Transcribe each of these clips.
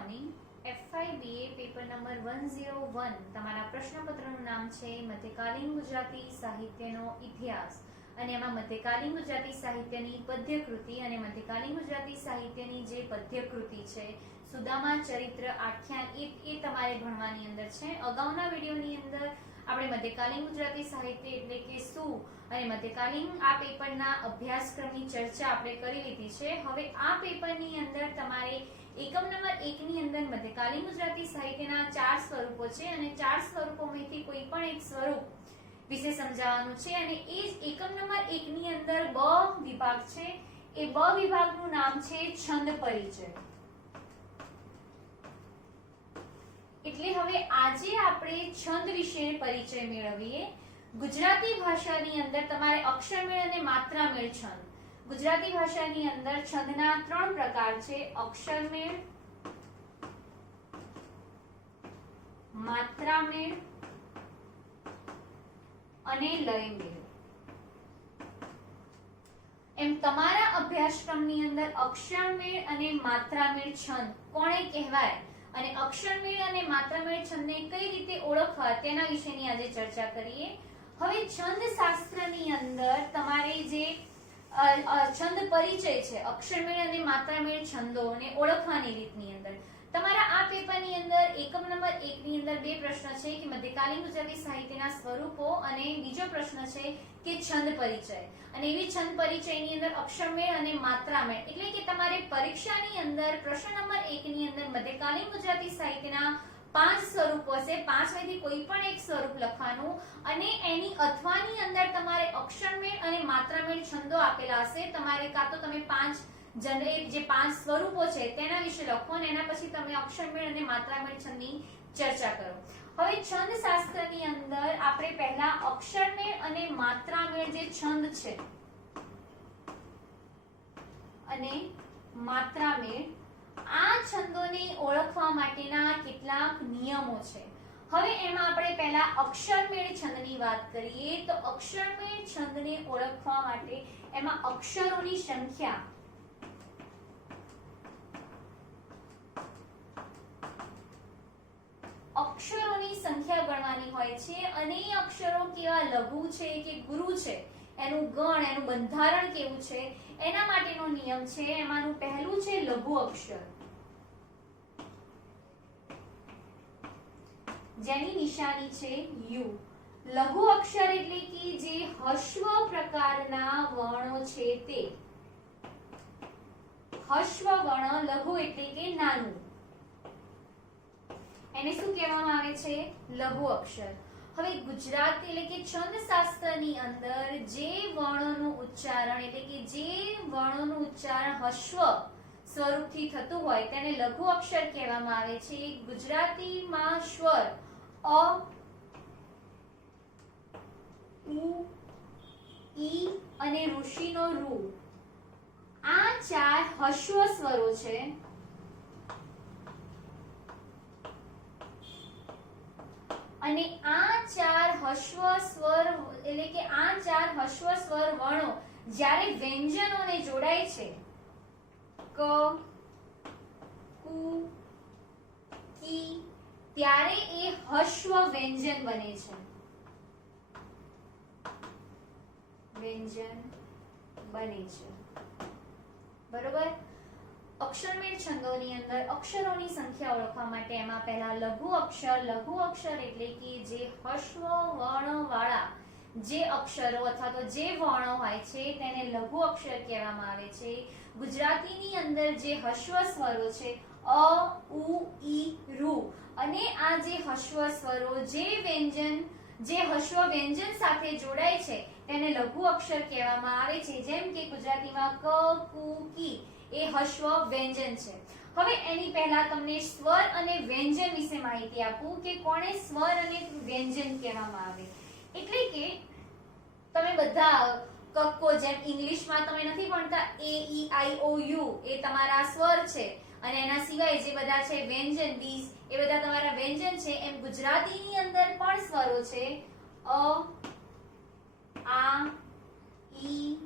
Morning FIBA paper number 101 તમારા પ્રશ્નપત્રનું નામ છે મધ્યકાલીન ગુજરાતી સાહિત્યનો ઇતિહાસ અને એમાં મધ્યકાલીન ગુજરાતી સાહિત્યની પદ્યકૃતિ અને મધ્યકાલીન ગુજરાતી સાહિત્યની જે પદ્યકૃતિ છે સુદામા ચરિત્ર આખ્યાન એ તમારે ભણવાની અંદર છે. અગાઉના વિડીયોની અંદર આપણે મધ્યકાલીન ગુજરાતી સાહિત્ય એટલે કે શું અને મધ્યકાલીન આ પેપરના અભ્યાસક્રમની ચર્ચા આપણે કરી લીધી છે. હવે આ પેપરની અંદર તમારે એકમ નંબર 1 ની અંદર મધ્યકાલીન ગુજરાતી સાહિત્યના 4 સ્વરૂપો છે અને 4 સ્વરૂપોમાંથી કોઈ પણ એક સ્વરૂપ વિશે સમજાવવાનું છે અને એ જ એકમ નંબર 1 ની અંદર બ વિભાગ છે. એ બ વિભાગનું નામ છે છંદ પરિચય. એટલે હવે આજે આપણે છંદ વિશે પરિચય મેળવીએ. ગુજરાતી ભાષાની અંદર તમારે અક્ષરમેળ અને માત્રામેળ છંદ. ગુજરાતી ભાષાની અંદર છંદના 3 પ્રકાર છે: અક્ષરમેળ, માત્રામેળ અને લયમેળ. એમ તમારા અભ્યાસક્રમની અંદર અક્ષરમેળ અને માત્રામેળ છંદ કોણે કહેવાય અને અક્ષરમેળ અને માત્રામેળ છંદને કઈ રીતે ઓળખવા તેના વિશેની આજે ચર્ચા કરીએ. હવે છંદ શાસ્ત્રની અંદર તમારે જે છંદ પરિચય છે અક્ષરમેળ અને માત્રામેળ છંદોને ઓળખવાની રીતની અંદર તમારા આ પેપરની અંદર એકમ નંબર 1 ની અંદર બે પ્રશ્ન છે કે મધ્યકાલીન ગુજરાતી સાહિત્યના સ્વરૂપો અને બીજો પ્રશ્ન છે કે છંદ પરિચય. અને એવી છંદ પરિચયની અંદર અક્ષરમેળ અને માત્રામેળ એટલે કે તમારે પરીક્ષાની અંદર પ્રશ્ન નંબર 1 ની અંદર મધ્યકાલીન ગુજરાતી સાહિત્યના 5 સ્વરૂપો છે. 5 માંથી કોઈ પણ એક સ્વરૂપ લખવાનું અને એની અથવાની અંદર તમારે અક્ષરમેળ અને માત્રામેળ છંદો આપેલા હશે. તમારે કાં તો તમે 5 જનરેટ જે 5 સ્વરૂપો છે તેના વિશે લખો અને એના પછી તમે અક્ષરમેળ અને માત્રામેળ છંદની ચર્ચા કરો. હવે છંદ શાસ્ત્રની અંદર આપણે પહેલા અક્ષરમેળ અને માત્રામેળ જે છંદ છે અને માત્રામેળ આ છંદોને ઓળખવા માટેના કેટલાક નિયમો છે. હવે એમાં આપણે પહેલા અક્ષરમેળ છંદની વાત કરીએ તો અક્ષરમેળ છંદને ઓળખવા માટે એમાં અક્ષરોની સંખ્યા ગણવાની હોય છે અને એ અક્ષરો કેવા લઘુ છે કે ગુરુ છે એનું ગણ એનું બંધારણ કેવું છે એના માટેનો નિયમ છે. એમાંનું પહેલું છે લઘુ અક્ષર જેની નિશાની છે યુ. લઘુ અક્ષર એટલે કે જે હસ્વ પ્રકારના વર્ણો છે તે. હસ્વ વર્ણ લઘુ એટલે કે નાનું એને શું કહેવામાં આવે છે? લઘુ અક્ષર. હવે ગુજરાતી એટલે કે છંદ શાસ્ત્રની અંદર જે વર્ણોનું ઉચ્ચારણ એટલે કે જે વર્ણોનું ઉચ્ચારણ હસ્વ સ્વરૂપથી થતું હોય તેને લઘુ અક્ષર કહેવામાં આવે છે. ગુજરાતીમાં સ્વર અ, ઉ, ઈ અને ઋષિનો ઋ આ 4 હસ્વ સ્વરો છે. અને આ 4 હસ્વ સ્વર એટલે કે આ 4 હસ્વ સ્વર વર્ણો જ્યારે વ્યંજનોને જોડાય છે ક, કુ, કી ત્યારે એ હસ્વ વ્યંજન બને છે. વ્યંજન બને છે. બરોબર. અક્ષરમેળ છંદોની અંદર અક્ષરોની સંખ્યા ઓળખવા માટે એમાં પહેલા લઘુ અક્ષર. લઘુ અક્ષર એટલે કે જે હસ્વ વર્ણ વાળા જે અક્ષરો અથવા તો જે વર્ણો હોય છે તેને લઘુ અક્ષર કહેવામાં આવે છે. ગુજરાતીની અંદર જે હસ્વ સ્વરો છે અ, ઉ, ઈ, ઋ અને આ જે હસ્વ સ્વરો જે હસ્વ વ્યંજન સાથે જોડાય છે તેને લઘુ અક્ષર કહેવામાં આવે છે. જેમ કે ગુજરાતીમાં ક, કુ, કી એ હસ્વ વ્યંજન છે. હવે એની પહેલા તમને સ્વર અને વ્યંજન વિશે માહિતી આપું કે કોને સ્વર અને વ્યંજન કહેવામાં આવે. એટલે કે તમે બધા કક્કો જેમ ઇંગ્લિશમાં તમે નથી ભણતા એ ઈ આઈ ઓ યુ એ તમારા સ્વર છે અને એના સિવાય જે બધા છે વ્યંજન બીજ એ બધા તમારા વ્યંજન છે. એમ ગુજરાતીની અંદર પણ સ્વરો છે અ, આ, ઈ,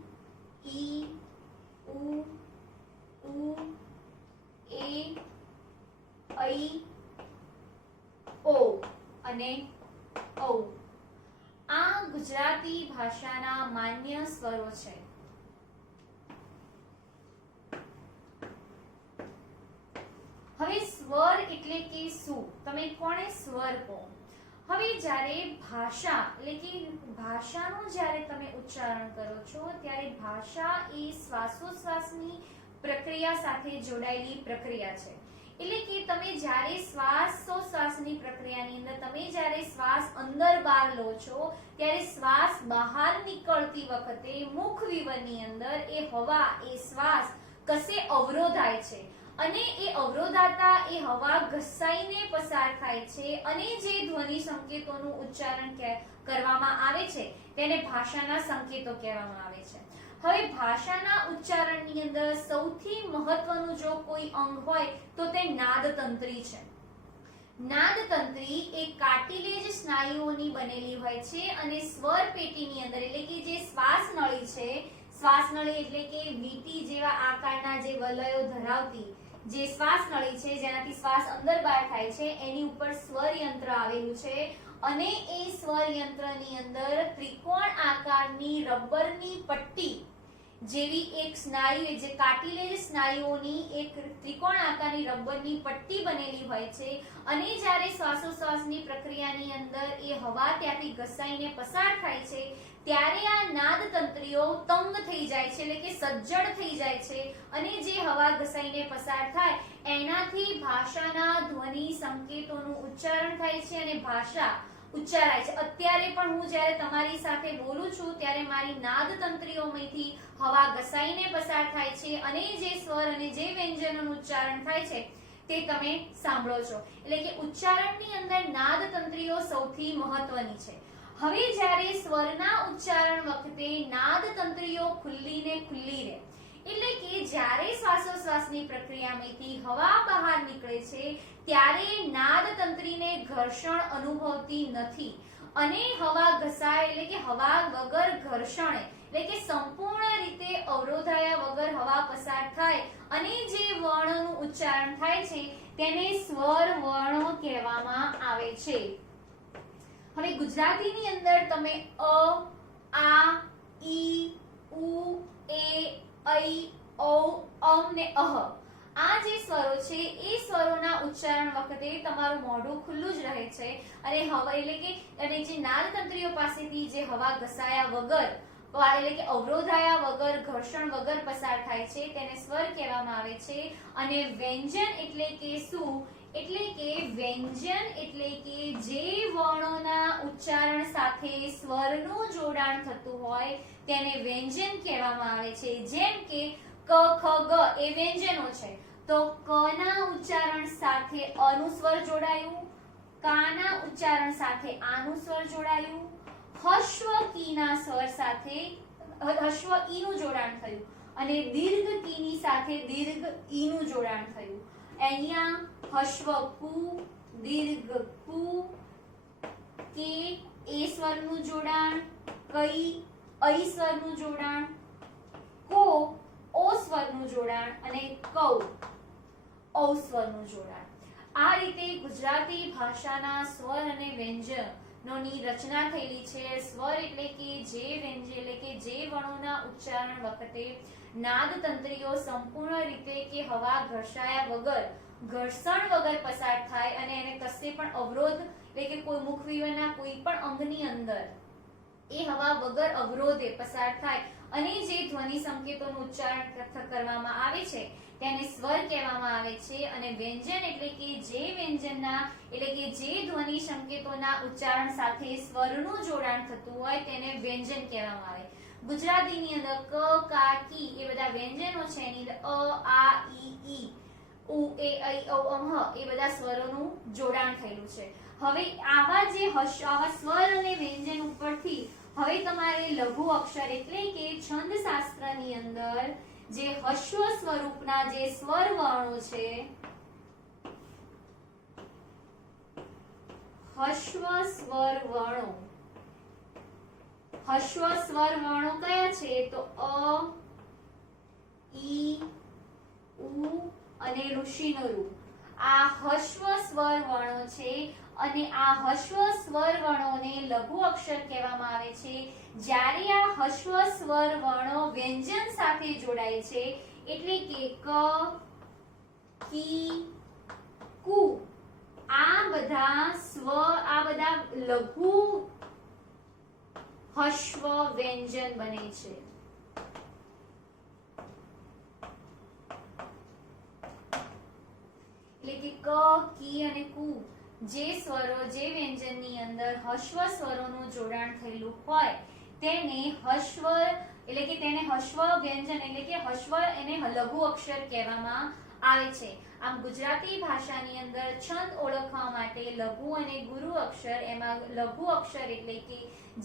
ઉ, એ, ઐ, ઓ અને ઔ આ ગુજરાતી ભાષાના માન્ય સ્વરો છે. હવે સ્વર એટલે કે શું? તમે કોને સ્વર કહો? હવે જ્યારે ભાષા એટલે કે ભાષાનું જ્યારે તમે ઉચ્ચારણ કરો છો ત્યારે ભાષા એ શ્વાસોશ્વાસની પ્રક્રિયા સાથે જોડાયેલી પ્રક્રિયા છે. એટલે કે તમે જ્યારે શ્વાસોશ્વાસની પ્રક્રિયાની અંદર તમે જ્યારે શ્વાસ અંદર બહાર લો છો ત્યારે શ્વાસ બહાર નીકળતી વખતે મુખ વિવરની અંદર એ હવા એ શ્વાસ કશે અવરોધાય છે અને એ અવરોધાતા એ હવા ઘસાઈને પસાર થાય છે અને જે ધ્વનિ સંકેતોનું ઉચ્ચારણ કરવામાં આવે છે તેને ભાષાના સંકેતો કહેવામાં આવે છે. હવે ભાષાના ઉચ્ચારણની અંદર સૌથી મહત્વનું જો કોઈ અંગ હોય તો તે નાદતંત્રી છે. નાદતંત્રી એ કાર્ટિલેજ સ્નાયુઓની બનેલી હોય છે અને સ્વર પેટીની અંદર એટલે કે જે શ્વાસ નળી છે, શ્વાસ નળી એટલે કે વીટી જેવા આકારના જે વલયો ધરાવતી જે શ્વાસ નળી છે જેનાથી શ્વાસ અંદર બહાર થાય છે એની ઉપર સ્વર યંત્ર આવેલું છે અને એ સ્વર યંત્રની અંદર ત્રિકોણ આકારની રબરની પટ્ટી જેવી એક સ્નાયુ જે કાર્ટિલેજ સ્નાયુઓની એક ત્રિકોણ આકારની રબરની પટ્ટી બનેલી હોય છે અને જ્યારે શ્વાસોશ્વાસની પ્રક્રિયાની અંદર એ હવા ત્યાંથી ઘસાઈને પસાર થાય છે ત્યારે આ નાદતંત્રીઓ તંગ થઈ જાય છે એટલે કે સજ્જડ થઈ જાય છે અને જે હવા ઘસાઈને પસાર થાય એનાથી ભાષાના ધ્વનિ સંકેતોનું ઉચ્ચારણ થાય છે અને ભાષા ઉચ્ચારાય છે. અત્યારે પણ હું જ્યારે તમારી સાથે બોલું છું ત્યારે મારી નાદતંત્રીઓમાંથી હવા ઘસાઈને પસાર થાય છે અને જે સ્વર અને જે વ્યંજનોનું ઉચ્ચારણ થાય છે તે તમે સાંભળો છો. એટલે કે ઉચ્ચારણની અંદર નાદતંત્રીઓ સૌથી મહત્વની છે. હવે જ્યારે સ્વરના ઉચ્ચારણ વખતે નાદતંત્રીઓ ખુલ્લી રહે એટલે કે જ્યારે શ્વાસોશ્વાસની પ્રક્રિયામાંથી હવા બહાર નીકળે છે ત્યારે નાદતંત્રીને ઘર્ષણ અનુભવતી નથી અને હવા ઘસાય એટલે કે હવા વગર ઘર્ષણે એટલે કે સંપૂર્ણ રીતે અવરોધાયા વગર હવા પસાર થાય અને જે વર્ણનું ઉચ્ચારણ થાય છે તેને સ્વર વર્ણો કહેવામાં આવે છે. હવે ગુજરાતીની અંદર તમે અ, આ, ઈ, ઉ, એ, ઐ, ઔ, અમ ને અહ આ જે સ્વરો છે એ સ્વરોના ઉચ્ચારણ વખતે તમારું મોઢું ખુલ્લું જ રહે છે અને હવા એટલે કે અને જે નાદતંત્રીઓ પાસેથી જે હવા ઘસાયા વગર એટલે કે અવરોધાયા વગર ઘર્ષણ વગર પસાર થાય છે તેને સ્વર કહેવામાં આવે છે. અને વ્યંજન એટલે કે શું? એટલે કે વ્યંજન એટલે કે જે વર્ણોના ઉચ્ચારણ સાથે સ્વરનું જોડાણ થતું હોય તેને વ્યંજન કહેવામાં આવે છે. જેમ કે ક, ખ, ગ એ વ્યંજનો છે તો ક ના ઉચ્ચારણ સાથે અ નું સ્વર જોડાયું, કા ના ઉચ્ચારણ સાથે આ નું સ્વર જોડાયું, હસ્વ કી ના સ્વર સાથે હસ્વ ઈ નું જોડાણ થયું અને દીર્ઘ કી ની સાથે દીર્ઘ ઈ નું જોડાણ થયું. અહીંયા હસ્વ કુ, દીર્ઘ કુ, કે એ સ્વરનું જોડાણ, કઈ ઐ સ્વરનું જોડાણ, કો ઓ સ્વરનું જોડાણ અને કૌ ઔ સ્વરનું જોડાણ. આ રીતે ગુજરાતી ભાષાના સ્વર અને વ્યંજનોની રચના થયેલી છે. સ્વર એટલે કે જે વ્યંજન એટલે કે જે વર્ણોના ઉચ્ચારણ વખતે નાદતંત્રીઓ સંપૂર્ણ રીતે કે હવા ઘર્ષાયા વગર ઘર્ષણ વગર પસાર થાય અને એને કશે પણ અવરોધ એટલે કે કોઈ મુખ વિવરના કોઈ પણ અંગની અંદર એ હવા વગર અવરોધે પસાર થાય અને જે ધ્વનિ સંકેતોનું ઉચ્ચારણ કરવામાં આવે છે તેને સ્વર કહેવામાં આવે છે. અને વ્યંજન એટલે કે જે વ્યંજનના એટલે કે જે ધ્વનિ સંકેતોના ઉચ્ચારણ સાથે સ્વરનું જોડાણ થતું હોય તેને વ્યંજન કહેવામાં આવે. ગુજરાતીની અંદર ક, કા, કી એ બધા વ્યંજનો છે એની અંદર અ, આ, ઈ, ઉ, એ, ઐ, ઔ, અમ, હ એ બધા સ્વરોનું જોડાણ થયેલું છે. હવે આવા જે આવા સ્વર અને વ્યંજન ઉપરથી હવે તમારે લઘુ અક્ષર એટલે કે છંદ શાસ્ત્રની અંદર જે હસ્વ સ્વરૂપના જે સ્વર વર્ણો છે હસ્વ સ્વર વર્ણો કયા છે તો અ, ઈ, ઉ અને ઋષિનો રૂ આ હસ્વ સ્વર વર્ણો છે અને આ હસ્વ સ્વર વર્ણોને લઘુ અક્ષર કહેવામાં આવે છે. જ્યારે આ હસ્વ સ્વર વર્ણો વ્યંજન સાથે જોડાય છે એટલે કે ક, કી, કુ આ બધા લઘુ હસ્વ વ્યંજન બને છે. એટલે કે ક, કી અને કુ જે સ્વરો જે વ્યંજનની અંદર હસ્વ સ્વરોનું જોડાણ થયેલું હોય તેને હસ્વ એટલે કે તેને હસ્વ વ્યંજન એટલે કે હસ્વ એને લઘુ અક્ષર કહેવામાં આવે છે. આમ ગુજરાતી ભાષાની અંદર છંદ ઓળખવા માટે લઘુ અને ગુરુ અક્ષર, એમાં લઘુ અક્ષર એટલે કે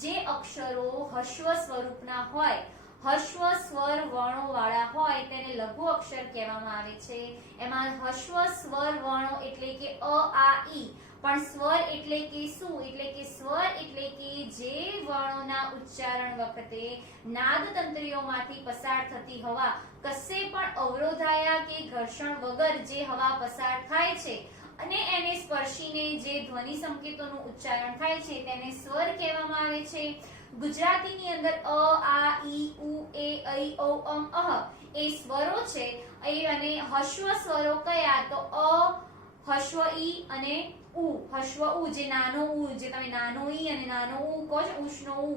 જે અક્ષરો હસ્વ સ્વરૂપના હોય, હસ્વ સ્વર વર્ણો વાળા હોય તેને લઘુ અક્ષર કહેવામાં આવે છે. એમાં હસ્વ સ્વર વર્ણો એટલે કે અ, આ, ઈ, પણ સ્વર એટલે કે શું? એટલે કે સ્વર એટલે કે જે વર્ણોના ઉચ્ચારણ વખતે નાદ તંત્રીઓમાંથી પસાર થતી હવા કશે પણ અવરોધાયા કે ઘર્ષણ વગર જે હવા પસાર થાય છે અને એને સ્પર્શીને જે ધ્વનિ સંકેતોનું ઉચ્ચારણ થાય છે તેને સ્વર કહેવામાં આવે છે. ગુજરાતીની અંદર અ, આ, ઈ, ઉ, એ, ઐ, ઓ, અહ એ સ્વરો છે અને હસ્વ સ્વરો કયા? તો અ, હસ્વ ઈ અને ઉ. હસ્વ ઉ જે નાનો ઉ, જે તમે નાનો ઈ અને નાનો ઉ કહો છો, ઉષ્નો ઉ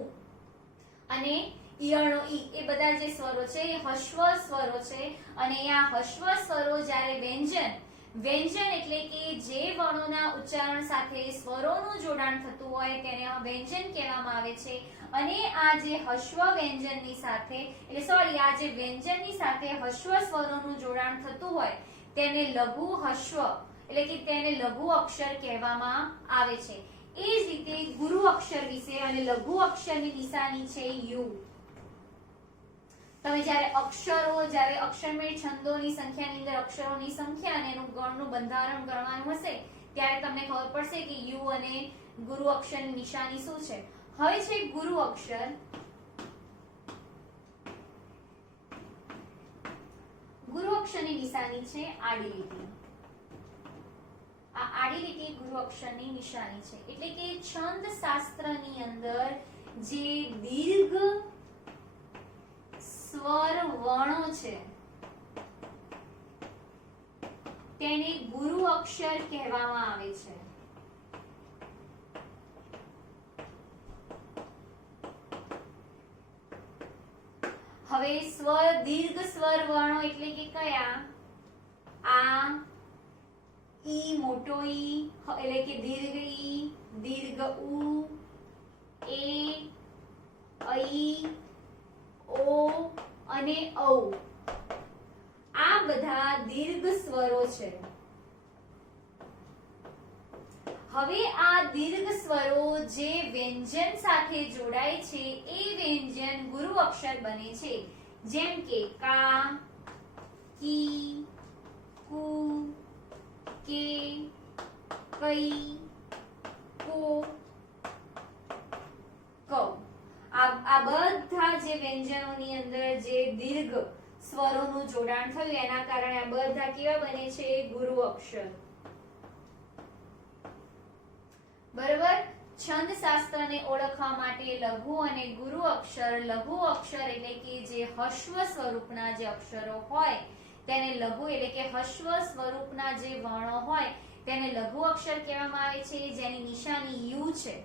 અને ઈયળનો ઈ, એ બધા જે સ્વરો છે એ હસ્વ સ્વરો છે. અને આ હસ્વ સ્વરો જ્યારે વ્યંજન એટલે કે જે વર્ણોના ઉચ્ચારણ સાથે સ્વરોનું જોડાણ થતું હોય તેને વ્યંજન કહેવામાં આવે છે. અને આ જે હસ્વ વ્યંજનની સાથે આ જે વ્યંજનની સાથે હસ્વ સ્વરોનું જોડાણ થતું હોય તેને લઘુ હસ્વ એટલે કે તેને લઘુ અક્ષર કહેવામાં આવે છે. એ જ રીતે ગુરુ અક્ષર વિશે અને લઘુ અક્ષરની નિશાની છે યુ. તમે જ્યારે અક્ષરમેળ છંદોની સંખ્યાની અંદર અક્ષરોની સંખ્યા અને એનું ગણનું બંધારણ ગણવાનું હશે ત્યારે તમને ખબર પડશે કે યુ અને ગુરુ અક્ષરની નિશાની શું છે. હવે છે ગુરુ અક્ષર. ગુરુ અક્ષરની નિશાની છે આડી લીટી. આ આડી લીટી ગુરુ અક્ષરની નિશાની છે. એટલે કે છંદ શાસ્ત્રની અંદર જે દીર્ઘ સ્વર વર્ણો છે તેને ગુરુ અક્ષર કહેવામાં આવે છે. હવે દીર્ઘ સ્વર વર્ણો એટલે કે કયા? આ, ઈ મોટો ઈ એટલે કે દીર્ઘ ઈ, દીર્ઘ ઉ, એ, ઐ, ઓ અને ઔ આ બધા દીર્ઘ સ્વરો છે. હવે આ દીર્ઘ સ્વરો જે વ્યંજન સાથે જોડાય છે એ વ્યંજન ગુરુ અક્ષર બને છે. જેમ કે કા, કી, કુ, કે, કઈ, કો, કૌ. આ બધા જે વ્યંજનોની અંદર જે દીર્ઘ સ્વરોનું જોડાણ થયું એના કારણે આ બધા કેવા બને છે? ગુરુ અક્ષર. બરોબર. છંદ શાસ્ત્રને ઓળખવા માટે લઘુ અને ગુરુ અક્ષર. લઘુ અક્ષર એટલે કે જે હસ્વ સ્વરૂપના જે અક્ષરો હોય તેને લઘુ એટલે કે હસ્વ સ્વરૂપના જે વર્ણો હોય તેને લઘુ અક્ષર કહેવામાં આવે છે, જેની નિશાની યુ છે.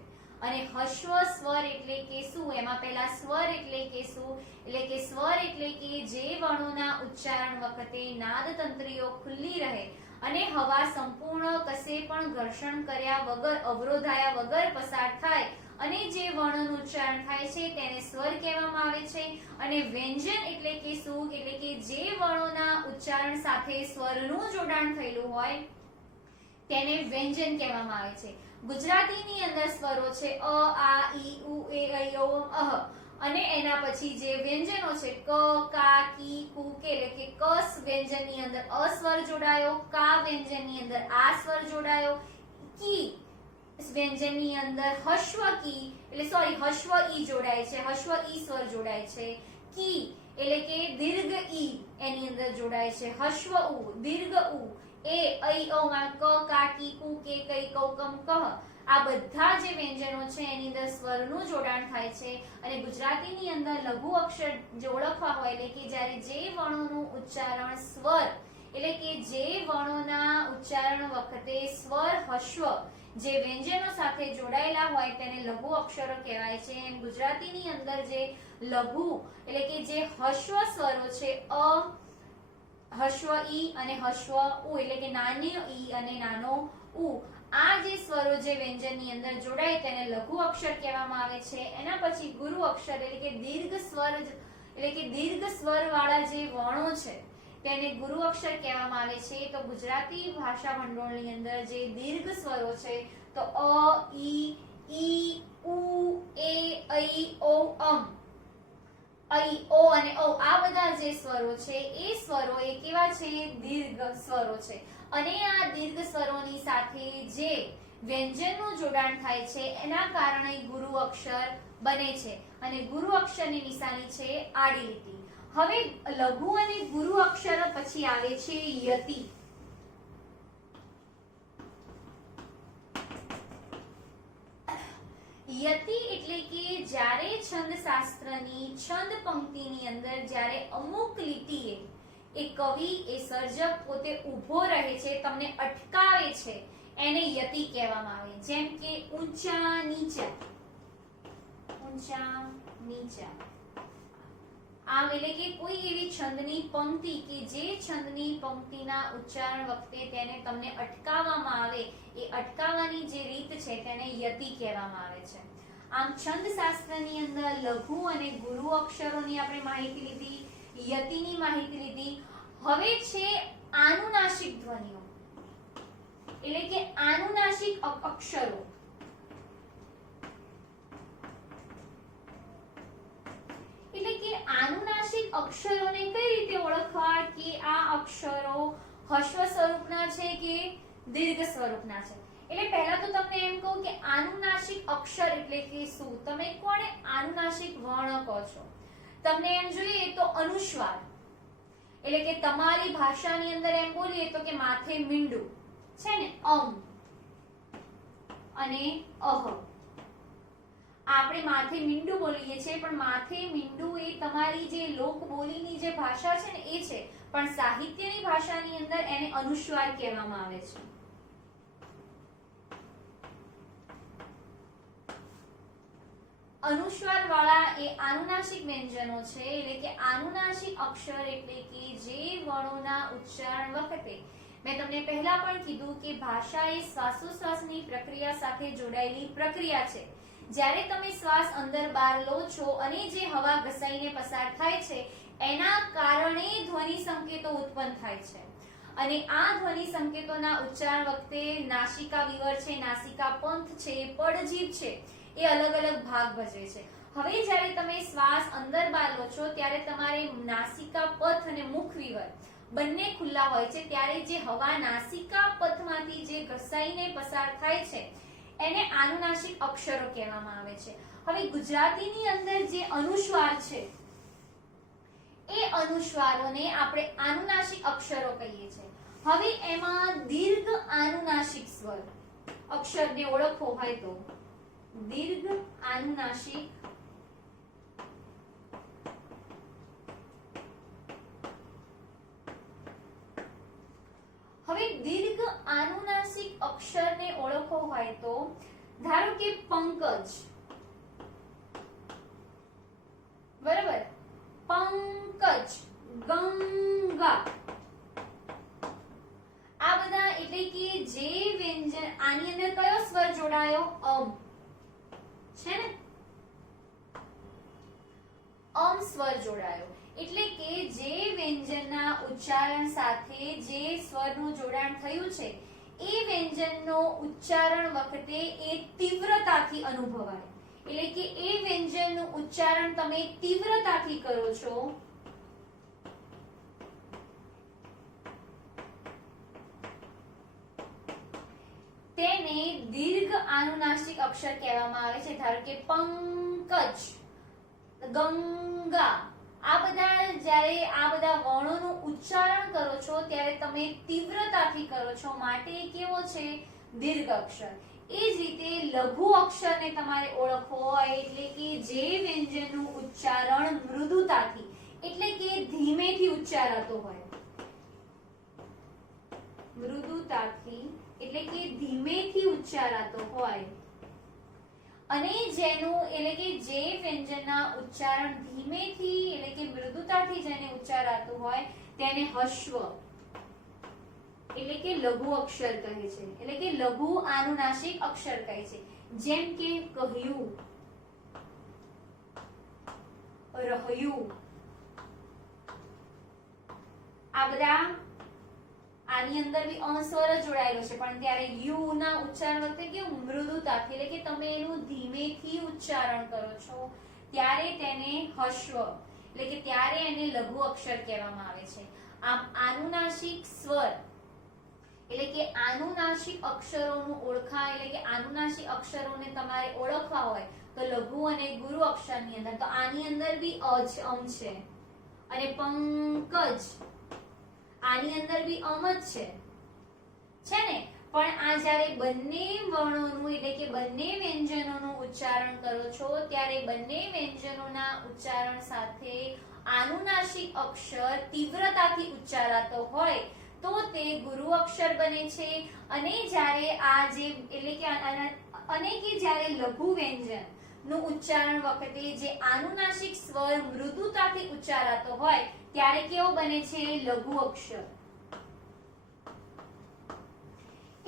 અને હસ્વ સ્વર એટલે કે શું? એમાં પહેલા સ્વર એટલે કે શું? એટલે કે સ્વર એટલે કે જે વર્ણોના ઉચ્ચારણ વખતે નાદ તંત્રીઓ ખુલ્લી રહે અને હવા સંપૂર્ણ કશે પણ ઘર્ષણ કર્યા વગર અવરોધાયા વગર પસાર થાય અને જે વર્ણોનું ઉચ્ચારણ થાય છે તેને સ્વર કહેવામાં આવે છે. અને વ્યંજન એટલે કે શું? એટલે કે જે વર્ણોના ઉચ્ચારણ સાથે સ્વરનું જોડાણ થયેલું હોય તેને વ્યંજન કહેવામાં આવે છે. ગુજરાતીની અંદર સ્વરો છે અ, આ, ઈ, ઉ, એ, ઐ, ઓ, અહ અને એના પછી જે વ્યંજનો છે ક, કા, કી, કુ, કે એટલે કે ક વ્યંજનની અંદર અ સ્વર જોડાયો, કા વ્યંજનની અંદર આ સ્વર જોડાયો, કી વ્યંજનની અંદર હસ્વ કી હસ્વ ઈ જોડાય છે, હસ્વ ઈ સ્વર જોડાય છે. કી એટલે કે દીર્ઘ ઈ એની અંદર જોડાય છે, હસ્વ ઉ, દીર્ઘ ઉ એ ઐ ઓ માં ક કા કી કુ કે કઈ કૌ કમ કહ આ બધા જે વ્યંજનો છે એની અંદર સ્વરનું જોડાણ થાય છે અને ગુજરાતીની અંદર લઘુ અક્ષર જે ઓળખવા હોય એટલે કે જ્યારે જે વર્ણોનું ઉચ્ચારણ સ્વર એટલે કે જે વર્ણોના ઉચ્ચારણ વખતે સ્વર હસ્વ જે વ્યંજનો સાથે જોડાયેલા હોય તેને લઘુ અક્ષરો કહેવાય છે એમ ગુજરાતીની અંદર જે લઘુ એટલે કે જે હસ્વ સ્વરો છે અ હસ્વ ઈ અને હસ્વ ઉ એટલે કે નાની ઈ અને નાનો ઉ આ જે સ્વરો જે વ્યંજનની અંદર જોડાય તેને લઘુ અક્ષર કહેવામાં આવે છે એના પછી ગુરુ અક્ષર એટલે કે દીર્ઘ સ્વર એટલે કે દીર્ઘ સ્વર વાળા જે વર્ણો છે તેને ગુરુ અક્ષર કહેવામાં આવે છે તો ગુજરાતી ભાષા ભંડોળની અંદર જે દીર્ઘ સ્વરો છે તો અ ઈ ઉ એ ઐ ઓ ઐ ઓ અને ઓ આ બધા જે સ્વરો છે એ સ્વરો એ કેવા છે દીર્ઘ સ્વરો છે અને આ દીર્ઘ સ્વરોની સાથે જે વ્યંજનનું જોડાણ થાય છે એના કારણે ગુરુ અક્ષર બને છે અને ગુરુ અક્ષરની નિશાની છે આડી લીટી હવે લઘુ અને ગુરુ અક્ષર પછી આવે છે યતિ યતિ એટલે કે જ્યારે છંદ શાસ્ત્રની છંદ પંક્તિની અંદર જ્યારે અમુક લીટીએ એ કવિ એ સર્જક પોતે ઊભો રહે છે તમને અટકાવે છે એને યતિ કહેવામાં આવે જેમ કે ઊંચા નીચા આમ એટલે કે કોઈ એવી છંદની પંક્તિ કે જે છંદની પંક્તિના ઉચ્ચારણ વખતે તેને તમને અટકાવવામાં આવે એ અટકાવવાની જે રીત છે તેને યતિ કહેવામાં આવે છે આમ છંદ શાસ્ત્રની અંદર લઘુ અને ગુરુ અક્ષરોની આપણે માહિતી લીધી યતિની માહિતી લીધી હવે છે આનુનાસિક ધ્વનિઓ એટલે કે આનુનાસિક અક્ષરો એટલે કે આનુનાસિક અક્ષરોને કઈ રીતે ઓળખવા કે આ અક્ષરો હસ્વ સ્વરૂપના છે કે દીર્ઘ સ્વરૂપના છે એટલે પહેલા તો તમને એમ કહું કે આનુનાસિક અક્ષર એટલે કે શું તમે કોને આનુનાસિક વર્ણ કહો છો તમને એમ જોઈએ તો અનુસ્વાર એટલે કે તમારી ભાષાની અંદર એમ બોલીએ તો કે માથે મીંડું છે ને અને અહ આપણે માથે મીંડું બોલીએ છીએ પણ માથે મીંડું એ તમારી જે લોક બોલીની જે ભાષા છે ને એ છે પણ સાહિત્યની ભાષાની અંદર એને અનુસ્વાર કહેવામાં આવે છે અનુસ્વાર વાળા એ આનુનાસિક વ્યંજનો છે એટલે કે આનુનાસિક અક્ષર એટલે કે જે વર્ણોના ઉચ્ચારણ વખતે મેં તમને પહેલા પણ કીધું કે ભાષા એ શ્વાસોશ્વાસની પ્રક્રિયા સાથે જોડાયેલી પ્રક્રિયા છે જ્યારે તમે શ્વાસ અંદર બહાર લો છો અને જે હવા ઘસાઈને પસાર થાય છે એના કારણે ધ્વનિ સંકેતો ઉત્પન્ન થાય છે અને આ ધ્વનિ સંકેતોના ઉચ્ચારણ વખતે નાસિકા વિવર છે નાસિકા પંથ છે પડજીભ છે એ અલગ અલગ ભાગ ભજવે છે હવે જ્યારે તમે શ્વાસ અંદર બહાર લો છો ત્યારે તમારે નાસિકા પથ અને મુખ વિવર બંને ખુલ્લા હોય છે ત્યારે જે હવા નાસિકા પથમાંથી જે ઘસાઈને પસાર થાય છે એને આનુનાસિક અક્ષરો કહેવામાં આવે છે હવે ગુજરાતીની અંદર જે અનુસ્વાર છે એ અનુસ્વારોને આપણે આનુનાસિક અક્ષરો કહીએ છીએ હવે એમાં દીર્ઘ આનુનાસિક સ્વર અક્ષરને ઓળખવો હોય તો દીર્ઘ આનુનાસિક હવે દીર્ઘ આનુનાસિક અક્ષરને ઓળખવો હોય તો ધારો કે પંકજ બરાબર પંકજ ગંગા આ બધા એટલે કે જે વ્યંજન આની અંદર કયો સ્વર જોડાયો છે ને સ્વર જોડાયો એટલે કે જે વ્યંજનના ઉચ્ચારણ સાથે જે સ્વરનું જોડાણ થયું છે એ વ્યંજનનો ઉચ્ચારણ વખતે એ તીવ્રતાથી અનુભવાય એટલે કે એ વ્યંજનનું ઉચ્ચારણ તમે તીવ્રતાથી કરો છો તેને દીર્ઘ આનુનાસિક અક્ષર કહેવામાં આવે છે ધારો કે પંકજ ગંગા આ બધા જ્યારે આ બધા વર્ણોનું ઉચ્ચારણ કરો છો ત્યારે તમે તીવ્રતાથી કરો છો, માટે એ કેવો છે? દીર્ઘ અક્ષર. એ જ રીતે લઘુ અક્ષરને તમારે ઓળખવો હોય એટલે કે જે વ્યંજનનું ઉચ્ચારણ મૃદુતાથી એટલે કે ધીમેથી ઉચ્ચારાતો હોય, મૃદુતાથી એટલે કે ધીમેથી ઉચ્ચારાતો હોય, અને જેનું એટલે કે જે વ્યંજનના ઉચ્ચારણ ધીમેથી એટલે કે મૃદુતાથી જેને ઉચ્ચારાતું હોય તેને હસ્વ એટલે કે લઘુ અક્ષર કહે છે, એટલે કે લઘુ આનુનાસિક અક્ષર કહે છે. જેમ કે કહ્યું, રહ્યું, આ બધા આની અંદર બી અસ્વર જોડાયેલો છે, પણ ત્યારે યુ ના ઉચ્ચારણ વખતે કેવું મૃદુતાથી એટલે કે તમે એનું ધીમેથી ઉચ્ચારણ કરો છો ત્યારે તેને હસ્વ એટલે કે ત્યારે એને લઘુ અક્ષર કહેવામાં આવે છે. આમ આનુનાસિક સ્વર એટલે કે આનુનાસિક અક્ષરોનું ઓળખાણ એટલે કે આનુનાસિક અક્ષરોને તમારે ઓળખવા હોય તો લઘુ અને ગુરુ અક્ષરની અંદર, તો આની અંદર બી અ છે, અમ છે, અને પંકજ આની અંદર બી અમ જ છે ને. પણ આ જ્યારે બંને વર્ણોનું એટલે કે બંને વ્યંજનોનું ઉચ્ચારણ કરો છો ત્યારે બંને વ્યંજનોના ઉચ્ચારણ સાથે આનુનાસિક અક્ષર તીવ્રતાથી ઉચ્ચારાતો હોય તો તે ગુરુ અક્ષર બને છે. અને જ્યારે આ જે એટલે કે અને કે જ્યારે લઘુ વ્યંજન નું ઉચ્ચારણ વખતે જે આનુનાસિક સ્વર મૃદુતાથી ઉચ્ચારાતો હોય ત્યારે કેવો બને છે? લઘુ અક્ષર.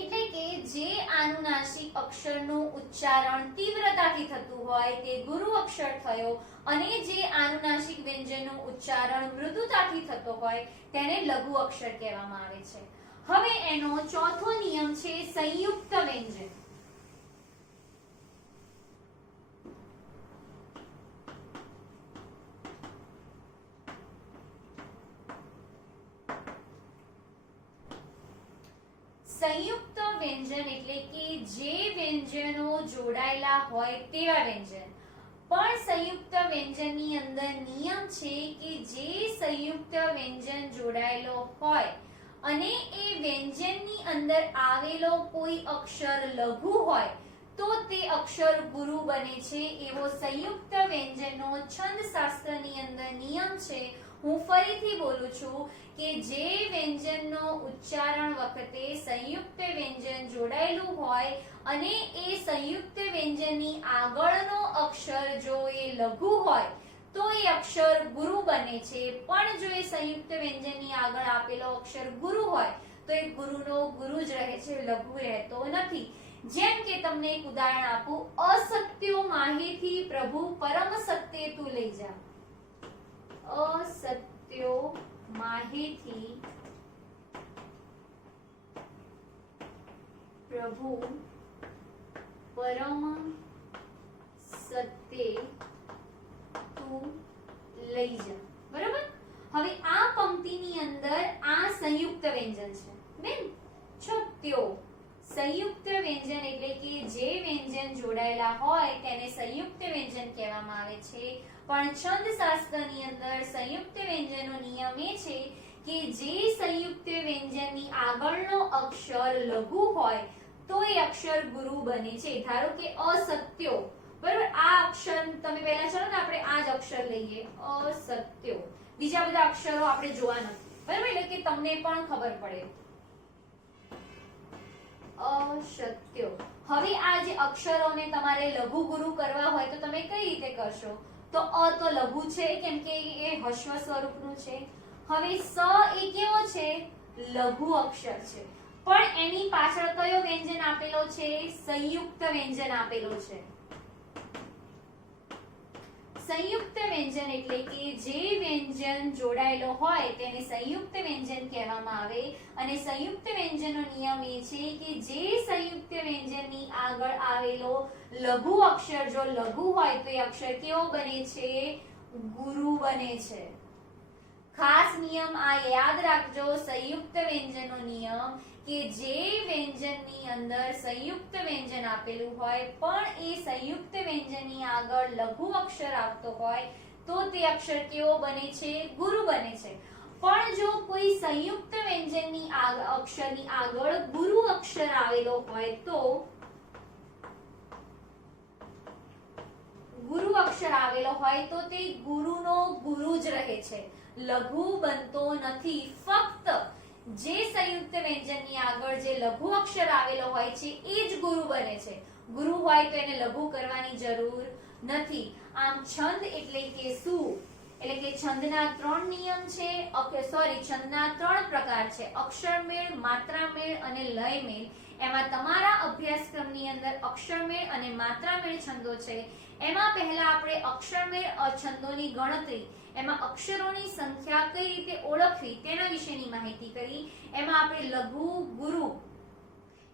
એટલે કે જે આનુનાસિક અક્ષરનું ઉચ્ચારણ તીવ્રતાથી થતું હોય તે ગુરુ અક્ષર થયો, અને જે આનુનાસિક વ્યંજનનું ઉચ્ચારણ મૃદુતાથી થતો હોય તેને લઘુ અક્ષર કહેવામાં આવે છે. હવે એનો ચોથો નિયમ છે સંયુક્ત વ્યંજન. સંયુક્ત વ્યંજન એટલે કે જે વ્યંજનો જોડાયેલા હોય તેવા વ્યંજન. પણ સંયુક્ત વ્યંજનની અંદર નિયમ છે કે જે સંયુક્ત વ્યંજન જોડાયેલો હોય અને એ વ્યંજનની અંદર આવેલો કોઈ અક્ષર લઘુ હોય તો તે અક્ષર ગુરુ બને છે. એવો સંયુક્ત વ્યંજનનો છંદશાસ્ત્રની અંદર નિયમ છે. હું ફરીથી બોલું છું કે જે વ્યંજનનો ઉચ્ચારણ વખતે સંયુક્ત વ્યંજન જોડાયેલું હોય અને એ સંયુક્ત વ્યંજનની આગળનો અક્ષર જો એ લઘુ હોય તો એ અક્ષર ગુરુ બને છે. પણ જો એ સંયુક્ત વ્યંજનની આગળ આપેલો અક્ષર ગુરુ હોય તો એ ગુરુનો ગુરુ જ રહે છે, લઘુ રહેતો નથી. જેમ કે તમને એક ઉદાહરણ આપું, અસત્યો માહેથી પ્રભુ પરમ સત્ય તું લઈ જા. અસત્યો માહેથી પ્રભુ પરમ સત્ય તું લઈ જા. બરાબર. હવે આ પંક્તિની અંદર આ સંયુક્ત વ્યંજન છે બેન. છત્યો સંયુક્ત વ્યંજન એટલે કે જે વ્યંજન જોડાયેલા હોય તેને સંયુક્ત વ્યંજન કહેવામાં આવે છે. પણ છંદશાસ્ત્રની અંદર સંયુક્ત વ્યંજનનો નિયમ એ છે કે જે સંયુક્ત વ્યંજનની આગળનો અક્ષર લઘુ હોય તો એ અક્ષર ગુરુ બને છે. ધારો કે અસત્યો, બરાબર, આ અક્ષર તમે પહેલા ચલો ને આપણે આ જ અક્ષર લઈએ, અસત્યો. બીજા બધા અક્ષરો આપણે જોવા નથી, બરાબર, એટલે કે તમને પણ ખબર પડે. અસત્યો. હવે આ જે અક્ષરોને તમારે લઘુ ગુરુ કરવા હોય તો તમે કઈ રીતે કરશો? તો અ તો લઘુ છે કેમ કે એ હસ્વ સ્વરૂપનું છે. હવે સ એ કેવો છે? લઘુ અક્ષર છે. પણ એની પાછળ કયો વ્યંજન આપેલો છે? સંયુક્ત વ્યંજન આપેલો છે. સંયુક્ત વ્યંજન એટલે કે જે વ્યંજન જોડાયેલો હોય તેને સંયુક્ત વ્યંજન કહેવામાં આવે. અને સંયુક્ત વ્યંજનનો નિયમ એ છે કે જે સંયુક્ત વ્યંજનની આગળ આવેલો લઘુ અક્ષર જો લઘુ હોય તો એ અક્ષર કેવો બને છે? ગુરુ બને છે. ખાસ નિયમ આ યાદ રાખજો, સંયુક્ત વ્યંજનનો નિયમ, કે જે વ્યંજનની અંદર સંયુક્ત વ્યંજન આપેલું હોય પણ એ સંયુક્ત વ્યંજનની આગળ લઘુ અક્ષર આવતો હોય તો તે અક્ષર કેવો બને છે? ગુરુ બને છે. પણ જો કોઈ સંયુક્ત વ્યંજનની અક્ષરની આગળ ગુરુ અક્ષર આવેલો હોય તો ગુરુ અક્ષર આવેલો હોય તો તે ગુરુનો ગુરુ જ રહે છે, લઘુ બનતો નથી. ફક્ત જે સંયુક્ત વ્યંજનની આગળ જે લઘુ અક્ષર આવેલો હોય છે એ જ ગુરુ બને છે. ગુરુ હોય તો એને લઘુ કરવાની જરૂર નથી. આમ છંદ એટલે કે શું? એટલે કે છંદના 3 નિયમ છે. છંદના 3 પ્રકાર છે: અક્ષરમેળ, માત્રામેળ અને લયમેળ. એમાં તમારા અભ્યાસક્રમની અંદર અક્ષરમેળ અને માત્રામેળ છંદો છે. એમાં પહેલા આપણે અક્ષરમેળ છંદોની ગણતરી, એમાં અક્ષરોની સંખ્યા કઈ રીતે ઓળખવી તેના વિશેની માહિતી કરી. એમાં આપણે લઘુ, ગુરુ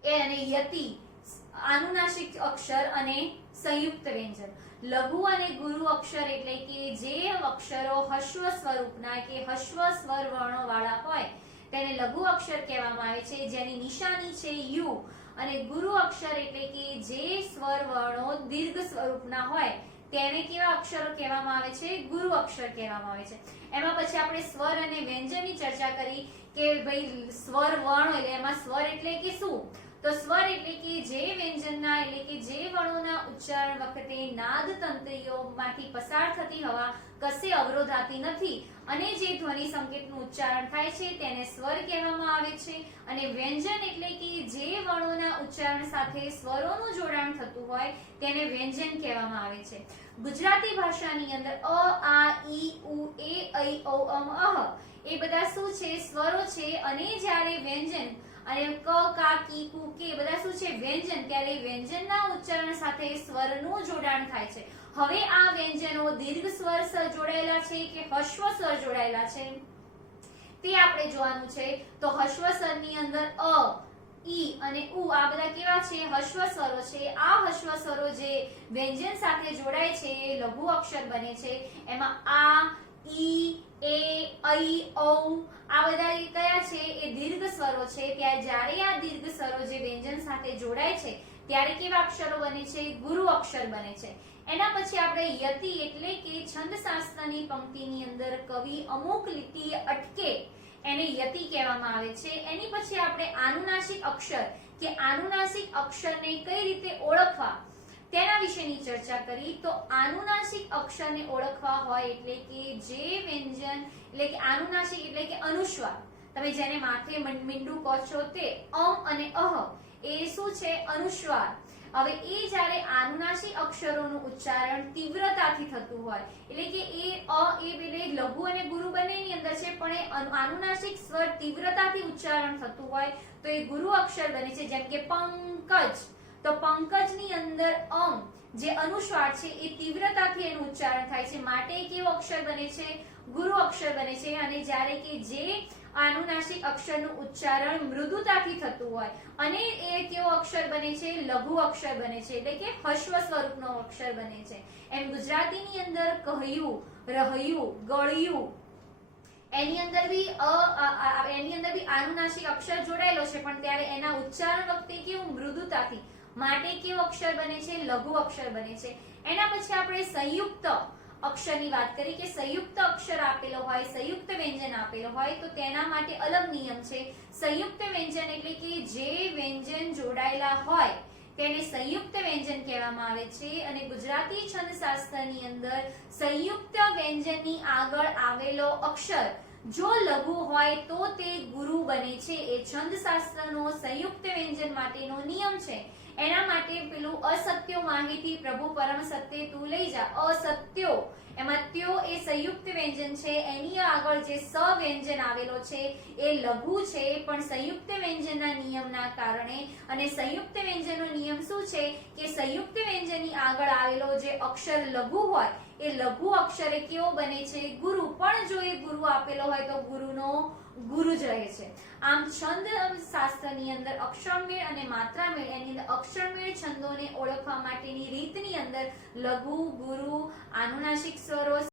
અને યતિ, આનુનાસિક અક્ષર અને સંયુક્ત વ્યંજન. લઘુ અને ગુરુ અક્ષર એટલે કે જે અક્ષરો હસ્વ સ્વરૂપના કે હસ્વ સ્વર વર્ણો વાળા હોય તેને લઘુ અક્ષર કહેવામાં આવે છે, જેની નિશાની છે યુ. અને ગુરુ અક્ષર એટલે કે જે સ્વર વર્ણો દીર્ઘ સ્વરૂપના હોય તેને કેવા અક્ષરો કહેવામાં આવે છે? ગુરુ અક્ષર કહેવામાં આવે છે. એમાં પછી આપણે સ્વર અને વ્યંજનની ચર્ચા કરી કે ભાઈ સ્વર વર્ણો એટલે એમાં સ્વર એટલે કે શું? તો સ્વર એટલે કે જે વ્યંજનના એટલે કે જે વર્ણોના ઉચ્ચારણ વખતે નાદ તંત્રીઓમાંથી પસાર થતી હવા કશે અવરોધાતી નથી અને જે ધ્વનિ સંકેતનું ઉચ્ચારણ થાય છે તેને સ્વર કહેવામાં આવે છે. અને વ્યંજન એટલે કે જે વર્ણોના ઉચ્ચારણ સાથે સ્વરોનું જોડાણ થતું હોય તેને વ્યંજન કહેવામાં આવે છે. ગુજરાતી ભાષાની અંદર અ, આ, ઈ, ઉ, એ, ઐ, ઓ, અમ, અહ એ બધા શું છે? સ્વરો છે. અને જ્યારે વ્યંજન અને ક, કા, કી, કુ, કે બધા શું છે? વ્યંજન. ત્યારે વ્યંજનના ઉચ્ચારણ સાથે સ્વરનું જોડાણ થાય છે. હવે આ વ્યંજનો દીર્ઘ સ્વર જોડાયેલા છે કે હસ્વ સ્વર જોડાયેલા છે તે આપણે જોવાનું છે. તો હસ્વ સ્વરની અંદર અ, ઈ અને ઉ આ બધા કેવા છે? હસ્વ સ્વરો છે. આ હસ્વ સ્વરો જે વ્યંજન સાથે જોડાય છે એ લઘુ અક્ષર બને છે. એમાં આ, ઈ, એ, ઐ, ઔ આ બધા કયા છે? એ દીર્ઘ સ્વરો છે. ત્યારે જ્યારે આ દીર્ઘ સ્વરો જે વ્યંજન સાથે જોડાય છે ત્યારે કેવા અક્ષરો બને છે? ગુરુ અક્ષર બને છે. એના પછી આપણે યતિ એટલે કે છંદશાસ્ત્રની પંક્તિની અંદર કવિ અમુક લીટી અટકે એને યતિ કહેવામાં આવે છે. એની પછી આપણે આનુનાસિક અક્ષર કે આનુનાસિક અક્ષરને કઈ રીતે ઓળખવા તેના વિશેની ચર્ચા કરી. તો આનુનાસિક અક્ષરને ઓળખવા હોય એટલે કે જે વ્યંજન એટલે કે આનુનાસિક એટલે કે અનુસ્વાર, તમે જેને માથે મીંડું કહો છો તે અમ અને અહ એ શું છે? અનુસ્વાર. હવે એ જ્યારે આનુનાસિક અક્ષરોનું ઉચ્ચારણ તીવ્રતાથી થતું હોય એટલે કે એ અ એ બે લઘુ અને ગુરુ બંનેની અંદર છે પણ એ આનુનાસિક સ્વર તીવ્રતાથી ઉચ્ચારણ થતું હોય તો એ ગુરુ અક્ષર બને છે. જેમ કે પંકજ, તો પંકજની અંદર અમ જે અનુસ્વાર છે એ તીવ્રતાથી એનું ઉચ્ચારણ થાય છે માટે કેવો અક્ષર બને છે? ગુરુ અક્ષર બને છે. અને જ્યારે કે જે આનુનાસિક અક્ષરનું ઉચ્ચારણ મૃદુતાથી થતું હોય અને એ કેવો અક્ષર બને છે? લઘુ અક્ષર બને છે એટલે કે હસ્વ સ્વરૂપનો અક્ષર બને છે. એમ ગુજરાતીની અંદર કહ્યું, રહ્યું, ગળ્યું એની અંદર બી આનુનાસિક અક્ષર જોડાયેલો છે પણ ત્યારે એના ઉચ્ચારણ વખતે કેવું? મૃદુતાથી, માટે કેવો અક્ષર બને છે? લઘુ અક્ષર બને છે. એના પછી આપણે સંયુક્ત અક્ષરની વાત કરી કે સંયુક્ત અક્ષર આપેલો હોય, સંયુક્ત વ્યંજન આપેલો હોય તો તેના માટે અલગ નિયમ છે. સંયુક્ત વ્યંજન એટલે કે જે વ્યંજન જોડાયેલા હોય તેને સંયુક્ત વ્યંજન કહેવામાં આવે છે. અને ગુજરાતી છંદશાસ્ત્રની અંદર સંયુક્ત વ્યંજનની આગળ આવેલો અક્ષર જો લઘુ હોય તો તે ગુરુ બને છે. એ છંદશાસ્ત્રનો સંયુક્ત વ્યંજન માટેનો નિયમ છે. એના માટે પેલું અસત્યો માહિતી પ્રભુ પરમ સત્ય તું લઈ જા, અસત્યો એમાં ત્યો એ સંયુક્ત વ્યંજન છે. એની આગળ જે સ વ્યંજન આવેલો છે એ લઘુ છે પણ સંયુક્ત વ્યંજનના નિયમના કારણે. અને સંયુક્ત વ્યંજનનો નિયમ શું છે કે સંયુક્ત વ્યંજનની આગળ આવેલો જે અક્ષર લઘુ હોય એ લઘુ અક્ષર કેવો બને છે? ગુરુ. પણ જો એ ગુરુ આપેલો હોય તો ગુરુનો ગુરુ જ રહે છે. આમ છંદ શાસ્ત્રની અંદર અક્ષરમેળ અને માત્રામેળ એની અંદર અક્ષરમેળ છંદોને ઓળખવા માટેની રીતની અંદર લઘુ, ગુરુ, આનુનાસિક સ્વરો